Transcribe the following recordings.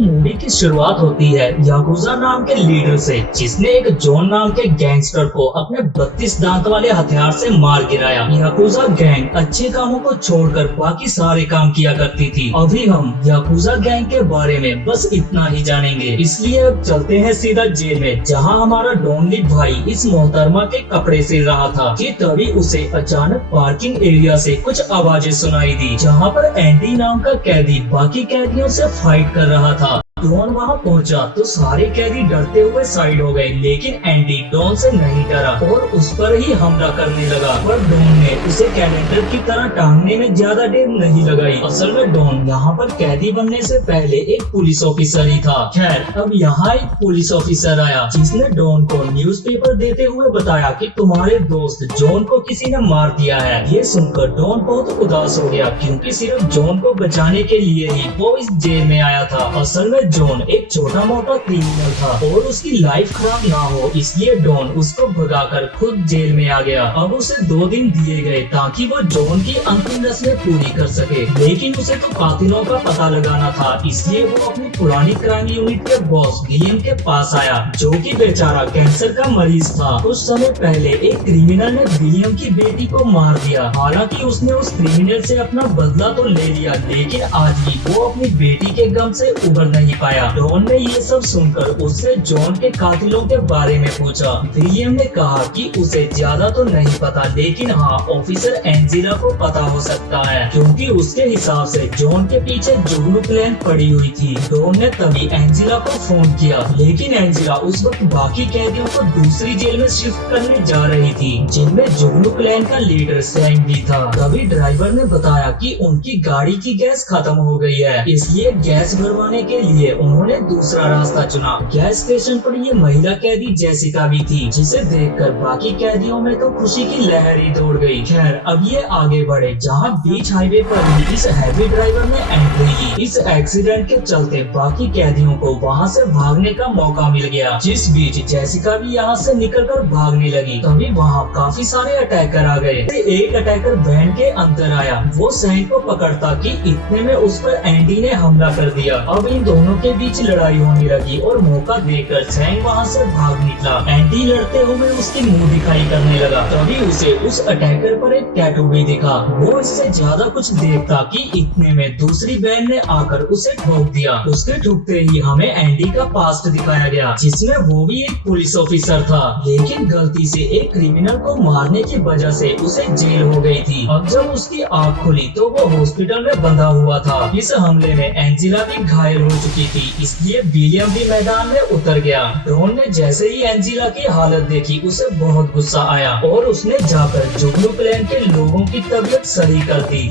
Movie की शुरुआत होती है याकुजा नाम के लीडर से, जिसने एक जॉन नाम के गैंगस्टर को अपने 32 दांत वाले हथियार से मार गिराया। याकुजा गैंग अच्छे कामों को छोड़कर बाकी सारे काम किया करती थी। अभी हम याकुजा गैंग के बारे में बस इतना ही जानेंगे, इसलिए अब चलते हैं सीधा जेल में, जहां हमारा डॉनली भाई इस मोहतरमा के कपड़े सिल रहा था कि तभी उसे अचानक पार्किंग एरिया से कुछ आवाजें सुनाई दी, जहां पर एंडी नाम का कैदी बाकी कैदियों से फाइट कर रहा था। डॉन वहां पहुंचा तो सारे कैदी डरते हुए साइड हो गए, लेकिन एंडी डॉन से नहीं डरा और उस पर ही हमला करने लगा। पर डॉन ने उसे कैलेंडर की तरह टांगने में ज्यादा देर नहीं लगाई। असल में डॉन यहाँ पर कैदी बनने से पहले एक पुलिस ऑफिसर ही था। खैर, अब यहाँ एक पुलिस ऑफिसर आया जिसने डॉन को न्यूज़पेपर देते हुए बताया कि तुम्हारे दोस्त जॉन को किसी ने मार दिया है। ये सुनकर डॉन बहुत उदास हो गया, क्योंकि सिर्फ जॉन को बचाने के लिए ही वो इस जेल में आया था। असल में जॉन एक छोटा मोटा क्रिमिनल था और उसकी लाइफ खराब ना हो, इसलिए डॉन उसको भगाकर खुद जेल में आ गया। अब उसे 2 दिन दिए गए ताकि वो जॉन की अंतिम रस्में पूरी कर सके, लेकिन उसे तो कातिलों का पता लगाना था, इसलिए वो अपनी पुरानी क्राइम यूनिट के बॉस विलियम के पास आया, जो कि बेचारा कैंसर का मरीज था। कुछ समय पहले एक क्रिमिनल ने विलियम की बेटी को मार दिया। हालांकि उसने उस क्रिमिनल से अपना बदला तो ले लिया, लेकिन आज भी वो अपनी बेटी के गम से उबर नहीं पाया। डॉन ने ये सब सुनकर उससे जॉन के कातिलों के बारे में पूछा। विलियम ने कहा कि उसे ज्यादा तो नहीं पता, लेकिन हाँ, ऑफिसर एंजिला को पता हो सकता है, क्योंकि उसके हिसाब से जॉन के पीछे जुगनू प्लान पड़ी हुई थी। डॉन ने तभी एंजिला को फोन किया, लेकिन एंजिला उस वक्त बाकी कैदियों को दूसरी जेल में शिफ्ट करने जा रही थी, जिनमें जुगनू प्लान का लीडर सैंग भी था। तभी ड्राइवर ने बताया कि उनकी गाड़ी की गैस खत्म हो गई है, इसलिए गैस भरवाने के लिए उन्होंने दूसरा रास्ता चुना। गैस स्टेशन पर ये महिला कैदी जेसिका भी थी, जिसे देखकर बाकी कैदियों में तो खुशी की लहर ही दौड़ गई। खैर, अब ये आगे बढ़े, जहाँ बीच हाईवे पर ही इस हैवी ड्राइवर ने एंट्री ली। इस एक्सीडेंट के चलते बाकी कैदियों को वहाँ से भागने का मौका मिल गया। जिस बीच जेसिका भी यहाँ से निकलकर भागने लगी, तभी वहाँ काफी सारे अटैकर आ गए। एक अटैकर वैन के अंदर आया, वो सैंग को पकड़ता कि इतने में उस पर एंडी ने हमला कर दिया। अब इन दोनों के बीच लड़ाई होने लगी और मौका देकर सैंग वहाँ से भाग निकला। एंडी लड़ते हुए उसकी मुंह दिखाई करने लगा, तभी उसे उस अटैकर पर एक टैटू भी दिखा। वो इससे ज्यादा कुछ देखता कि इतने में दूसरी वैन ने आकर उसे ठोक दिया। उसके ठुकते ही हमें एंडी का पास्ट दिखाया गया, जिसमें वो भी एक पुलिस ऑफिसर था, लेकिन गलती से एक क्रिमिनल को मारने की वजह से उसे जेल हो गई थी। अब जब उसकी आँख खुली तो वो हॉस्पिटल में बंधा हुआ था। इस हमले में एंजिला भी घायल हो चुकी थी, इसलिए विलियम भी मैदान में उतर गया। डॉन ने जैसे ही एंजिला की हालत देखी, उसे बहुत गुस्सा आया और उसने जाकर जुगनू प्लान के लोगों की तबीयत सही कर दी,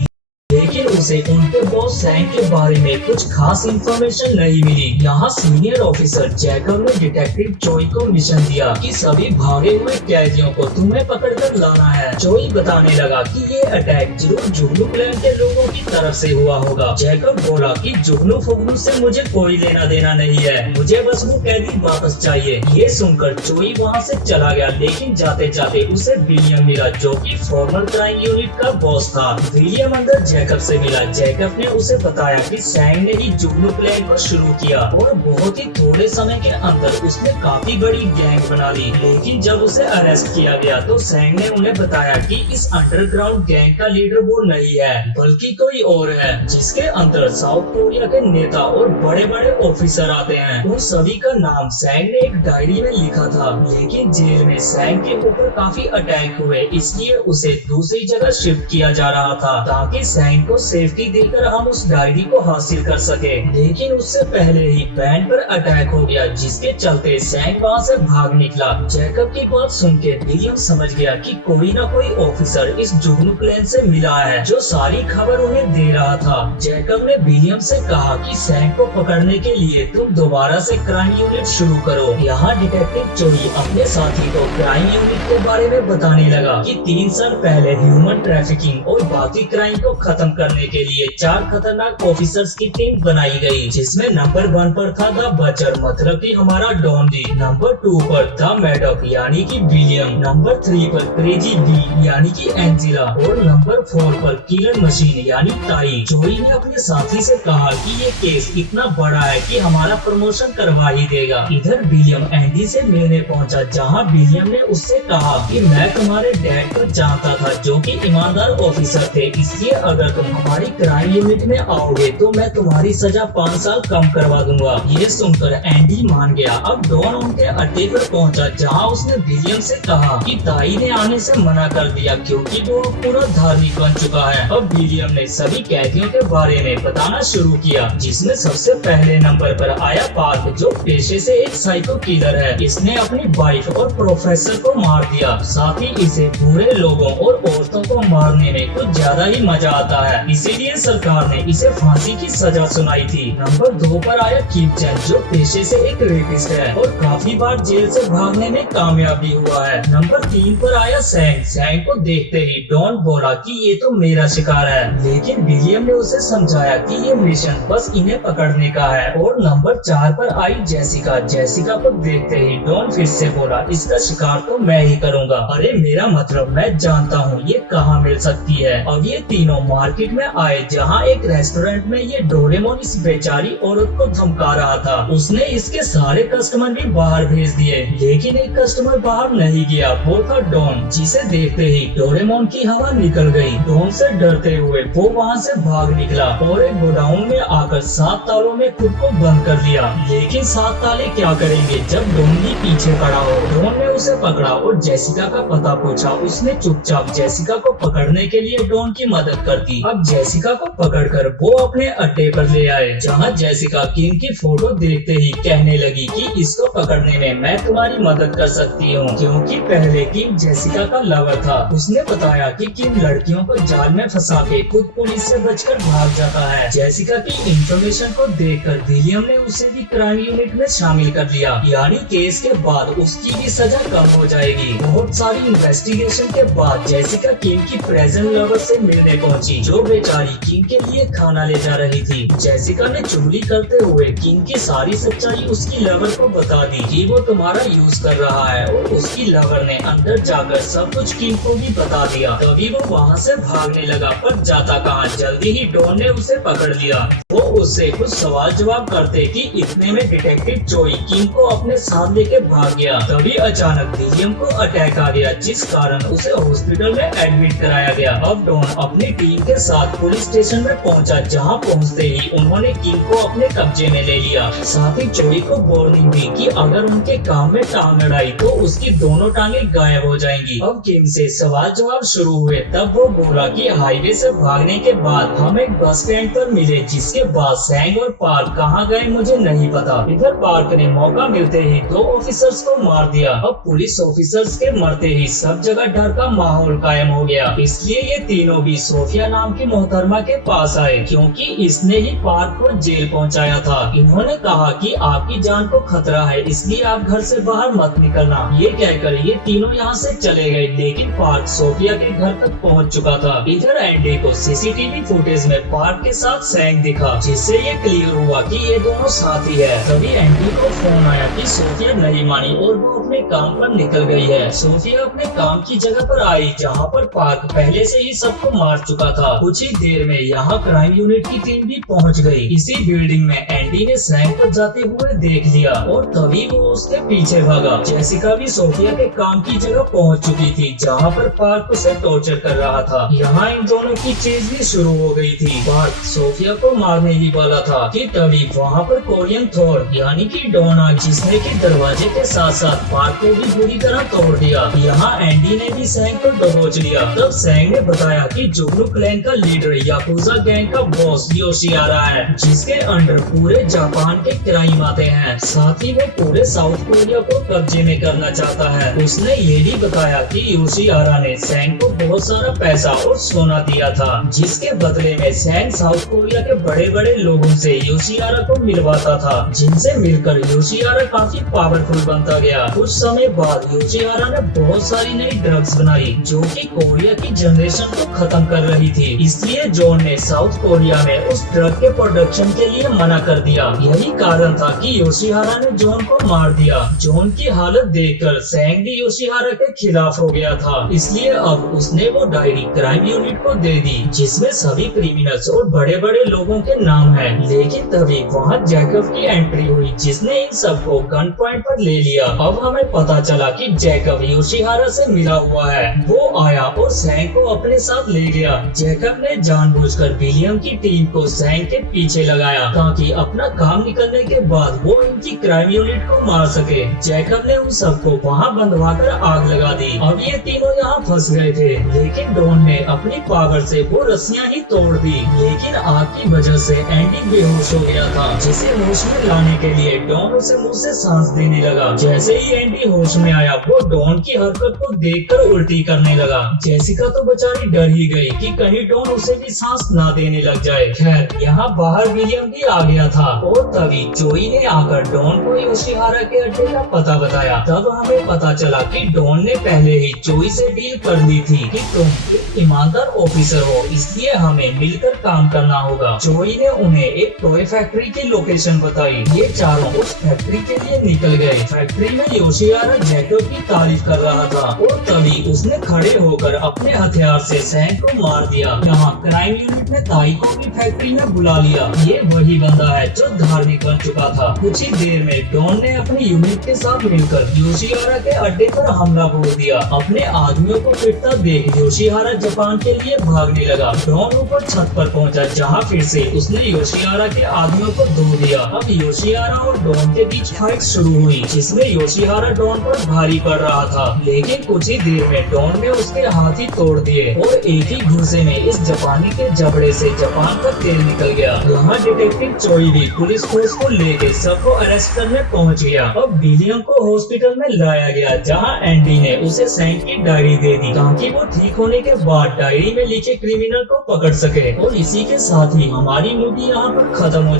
लेकिन उसे उनके बॉस सैंग के बारे में कुछ खास इंफॉर्मेशन नहीं मिली। यहाँ सीनियर ऑफिसर जैकब ने डिटेक्टिव चोई को मिशन दिया कि सभी भागे हुए कैदियों को तुम्हें पकड़कर लाना है। चोई बताने लगा कि ये अटैक जरूर जुगनू प्लान के लोगों की तरफ से हुआ होगा। जैकब बोला कि जुगनू फुगनू से मुझे कोई लेना देना नहीं है, मुझे बस वो कैदी वापस चाहिए। ये सुनकर चोई वहाँ से चला गया, लेकिन जाते जाते उसे विलियम मिला, जो कि फॉर्मल क्राइम यूनिट का बॉस था। विलियम अंदर जैकब से मिला। जैकब ने उसे बताया कि सैंग ने ही जुगनू प्लान को शुरू किया और बहुत ही थोड़े समय के अंदर उसने काफी बड़ी गैंग बना ली। लेकिन जब उसे अरेस्ट किया गया तो सैंग ने उन्हें बताया कि इस अंडरग्राउंड गैंग का लीडर वो नहीं है, बल्कि कोई और है, जिसके अंदर साउथ कोरिया के नेता और बड़े बड़े ऑफिसर आते हैं। उन सभी का नाम सैंग ने एक डायरी में लिखा था, लेकिन जेल में सैंग के ऊपर काफी अटैक हुए, इसलिए उसे दूसरी जगह शिफ्ट किया जा रहा था ताकि सैंग को सेफ्टी देकर हम उस डायरी को हासिल कर सके। लेकिन उससे पहले ही वैन पर अटैक हो गया, जिसके चलते सैंग वहाँ से भाग निकला। जैकब की बात सुन के विलियम समझ गया कि कोई ना कोई ऑफिसर इस जुगनू प्लान से मिला है, जो सारी खबर उन्हें दे रहा था। जैकब ने विलियम से कहा कि सैंग को पकड़ने के लिए तुम दोबारा से क्राइम यूनिट शुरू करो। यहाँ डिटेक्टिव चोई अपने साथी को क्राइम यूनिट के बारे में बताने लगा कि 3 साल पहले ह्यूमन ट्रैफिकिंग और बाकी क्राइम को खत्म करने के लिए 4 खतरनाक ऑफिसर्स की टीम बनाई गई, जिसमें नंबर 1 पर था द बचर मतलब कि हमारा डॉन जी, नंबर 2 पर द मैडॉक यानी कि विलियम, नंबर 3 पर क्रेजी बी यानी कि एंजिला और नंबर 4 पर किलर मशीन यानी ताई। जोई ने अपने साथी से कहा कि ये केस इतना बड़ा है कि हमारा प्रमोशन करवा ही देगा। इधर विलियम एंडी से मिलने पहुंचा, जहां विलियम ने उससे कहा कि मैं तुम्हारे डैड को जानता था जो कि ईमानदार ऑफिसर थे, इसलिए अगर तुम हमारी क्राइम यूनिट में आओगे तो मैं तुम्हारी सजा 5 साल कम करवा दूंगा। ये सुनकर एंडी मान गया। अब डॉन उनके अड्डे पर पहुंचा, जहां उसने विलियम से कहा कि ताई ने आने से मना कर दिया क्योंकि वो पूरा धार्मिक बन चुका है। अब विलियम ने सभी कैदियों के बारे में बताना शुरू किया, जिसमें सबसे पहले नंबर पर आया पार्क, जो पेशे से एक साइको किलर है। इसने अपनी वाइफ और प्रोफेसर को मार दिया, साथ ही इसे बुरे लोगों और औरतों को मारने में कुछ ज्यादा ही मजा आता है, इसीलिए सरकार ने इसे फांसी की सजा सुनाई थी। नंबर 2 पर आया कीपचैन, जो पेशे से एक रेपिस्ट है और काफी बार जेल से भागने में कामयाब भी हुआ है। नंबर 3 पर आया सैंग। सैंग को देखते ही डॉन बोला कि ये तो मेरा शिकार है, लेकिन विलियम ने उसे समझाया कि ये मिशन बस इन्हें पकड़ने का है। और नंबर 4 पर आई जेसिका। जेसिका को देखते ही डॉन फिर से बोला, इसका शिकार तो मैं ही करूँगा। अरे मेरा मतलब मैं जानता हूँ ये कहाँ मिल सकती है। अब ये तीनों मार्केट में आए, जहाँ एक रेस्टोरेंट में ये डोरेमोन इस बेचारी औरत को धमका रहा था। उसने इसके सारे कस्टमर भी बाहर भेज दिए, लेकिन एक कस्टमर बाहर नहीं गया, वो था डॉन, जिसे देखते ही डोरेमोन की हवा निकल गई। डॉन से डरते हुए वो वहाँ से भाग निकला और एक गोडाउन में आकर 7 तालों में खुद को बंद कर लिया। लेकिन 7 ताले क्या करेंगे जब डॉन भी पीछे खड़ा हो। डॉन ने उसे पकड़ा और जेसिका का पता पूछा। उसने चुपचाप जेसिका को पकड़ने के लिए डॉन की मदद कर दी। अब जेसिका को पकड़कर वो अपने अड्डे पर ले आए, जहाँ जेसिका किम की फोटो देखते ही कहने लगी कि इसको पकड़ने में मैं तुम्हारी मदद कर सकती हूँ, क्योंकि पहले किम जेसिका का लवर था। उसने बताया कि किम लड़कियों को जाल में फंसा के खुद पुलिस से बचकर भाग जाता है। जेसिका की इंफॉर्मेशन को देखकर विलियम ने उसे भी क्राइम यूनिट में शामिल कर लिया, यानी केस के बाद उसकी भी सजा कम हो जाएगी। बहुत सारी इन्वेस्टिगेशन के बाद जेसिका किम की प्रेजेंट लवर से मिलने पहुंची, जो बेचारी किम के लिए खाना ले जा रही थी। जेसिका ने चुगली करते हुए किम की सारी सच्चाई उसकी लवर को बता दी कि वो तुम्हारा यूज कर रहा है, और उसकी लवर ने अंदर जाकर सब कुछ किम को भी बता दिया। तभी वो वहाँ से भागने लगा, पर जाता कहाँ, जल्दी ही डॉन ने उसे पकड़ लिया। वो उससे कुछ सवाल जवाब करते कि इतने में डिटेक्टिव चोई किम को अपने साथ लेके भाग गया। तभी अचानक विलियम को अटैक आ गया, जिस कारण उसे हॉस्पिटल में एडमिट कराया गया। अब डॉन अपनी टीम के साथ पुलिस स्टेशन में पहुंचा, जहां पहुंचते ही उन्होंने किम को अपने कब्जे में ले लिया। साथ ही चोई को वार्निंग दी कि अगर उनके काम में टांग अड़ाई तो उसकी दोनों टांगे गायब हो जाएंगी। अब किम से सवाल जवाब शुरू हुए। तब वो बोला कि हाईवे से भागने के बाद हम एक बस स्टैंड पर मिले, जिसके बाद सैंग और पार्क कहाँ गए मुझे नहीं पता। इधर पार्क ने मौका मिलते ही 2 ऑफिसर्स को मार दिया। अब पुलिस ऑफिसर्स के मरते ही सब जगह डर का माहौल कायम हो गया, इसलिए ये तीनों भी सोफिया नाम की मोहतरमा के पास आए, क्योंकि इसने ही पार्क को जेल पहुंचाया था। इन्होंने कहा कि आपकी जान को खतरा है, इसलिए आप घर से बाहर मत निकलना। ये कहकर ये तीनों यहाँ से चले गए, लेकिन पार्क सोफिया के घर तक पहुँच चुका था। इधर एंडी को सीसीटीवी फुटेज में पार्क के साथ सैंग दिखा, जिससे ये क्लियर हुआ कि ये दोनों साथी है। तभी एंडी को फोन आया कि सोफिया नहीं मानी और वो अपने काम पर निकल गई है। सोफिया अपने काम की जगह पर आई, जहाँ पर पार्क पहले से ही सबको मार चुका था। कुछ ही देर में यहाँ क्राइम यूनिट की टीम भी पहुँच गई। इसी बिल्डिंग में एंडी ने सैंग को जाते हुए देख लिया और तभी वो उसके पीछे भागा। जेसिका भी सोफिया के काम की जगह पहुँच चुकी थी, जहाँ पर पार्क उसे टॉर्चर कर रहा था। यहाँ इन दोनों की चीज भी शुरू हो गई थी। पार्क सोफिया को मारने ही वाला था कि तभी वहाँ पर कोरियन थॉर यानी कि डॉन आ, जिसने कि दरवाजे के साथ साथ पार्क को भी बुरी तरह तोड़ दिया। यहाँ एंडी ने भी सैंग को दबोच लिया। तब सैंग ने बताया कि जुगनू क्लैन का लीडर याकुजा गैंग का बॉस योशियारा है, जिसके अंडर पूरे जापान के क्राइम आते हैं। साथ ही वो पूरे साउथ कोरिया को कब्जे में करना चाहता है। उसने ये भी बताया कि योशियारा ने सैंग को बहुत सारा पैसा और सोना दिया था, जिसके बदले में सैंग साउथ कोरिया के बड़े बड़े लोगों से योशियारा को मिलवाता था, जिनसे मिलकर योशियारा काफी पावरफुल बनता गया। कुछ समय बाद योशियारा ने बहुत सारी नई ड्रग्स बनाई, जो कि कोरिया की जनरेशन को खत्म कर रही थी। इसलिए इसलिए जॉन ने साउथ कोरिया में उस ड्रग के प्रोडक्शन के लिए मना कर दिया। यही कारण था कि योशिहारा ने जॉन को मार दिया। जॉन की हालत देखकर सैंग भी योशिहारा के खिलाफ हो गया था, इसलिए अब उसने वो डायरी क्राइम यूनिट को दे दी जिसमें सभी क्रिमिनल्स और बड़े बड़े लोगों के नाम हैं। लेकिन तभी वहाँ जैकब की एंट्री हुई जिसने इन सबको गन पॉइंट पर ले लिया। अब हमें पता चला कि जैकब योशिहारा से मिला हुआ है। वो आया और सैंग को अपने साथ ले गया। जैकब ने जानबूझकर विलियम की टीम को सैंग के पीछे लगाया ताकि अपना काम निकलने के बाद वो इनकी क्राइम यूनिट को मार सके। जैकब ने उन सबको वहाँ बंधवाकर आग लगा दी। अब ये तीनों यहाँ फंस गए थे, लेकिन डॉन ने अपनी पावर से वो रस्सियाँ ही तोड़ दी। लेकिन आग की वजह से एंडी बेहोश हो गया था, जिसे होश में लाने के लिए डॉन उसे मुंह से सांस देने लगा। जैसे ही एंडी होश में आया वो डॉन की हरकत को देखकर उल्टी करने लगा। जेसिका तो बेचारी डर ही गई कि कहीं डॉन उसे भी सांस ना देने लग जाए। खैर यहाँ बाहर विलियम भी आ गया था और तभी जोई ने आकर डॉन को योशिहारा के अड्डे का पता बताया। तब हमें पता चला कि डॉन ने पहले ही जोई से डील कर ली थी कि तुम एक ईमानदार ऑफिसर हो, इसलिए हमें मिलकर काम करना होगा। जोई ने उन्हें एक टॉय फैक्ट्री की लोकेशन बताई। ये चारों उस फैक्ट्री के लिए निकल गए। फैक्ट्री में योशिहारा जैकब की तारीफ कर रहा था और तभी उसने खड़े होकर अपने हथियार से सैंग को मार दिया। यहाँ क्राइम यूनिट ने ताई को भी फैक्ट्री में बुला लिया। ये वही बंदा है जो धार्मिक बन चुका था। कुछ ही देर में डॉन ने अपनी यूनिट के साथ मिलकर योशिहारा के अड्डे पर हमला बोल दिया। अपने आदमियों को पिटता देख योशिहारा जापान के लिए भागने लगा। डॉन ऊपर छत पर पहुंचा, जहां फिर से उसने योशिहारा के आदमियों को धो दिया। अब योशिहारा और डॉन के बीच फाइट शुरू हुई, जिसमें योशिहारा डॉन पर भारी पड़ रहा था। लेकिन कुछ ही देर में डॉन ने उसके हाथ ही तोड़ दिए और एक ही घूंसे में इस जापानी के जबड़े से जापान का तेल निकल गया। यहाँ डिटेक्टिव चोई भी पुलिस फोर्स को लेकर सबको अरेस्ट करने पहुँच गया। अब विलियम को हॉस्पिटल में लाया गया, जहाँ एंडी ने उसे सैंग की डायरी दे दी ताकि वो ठीक होने के बाद डायरी में लिखे क्रिमिनल को पकड़ सके। और इसी के साथ ही हमारी मूवी यहाँ पर खत्म हो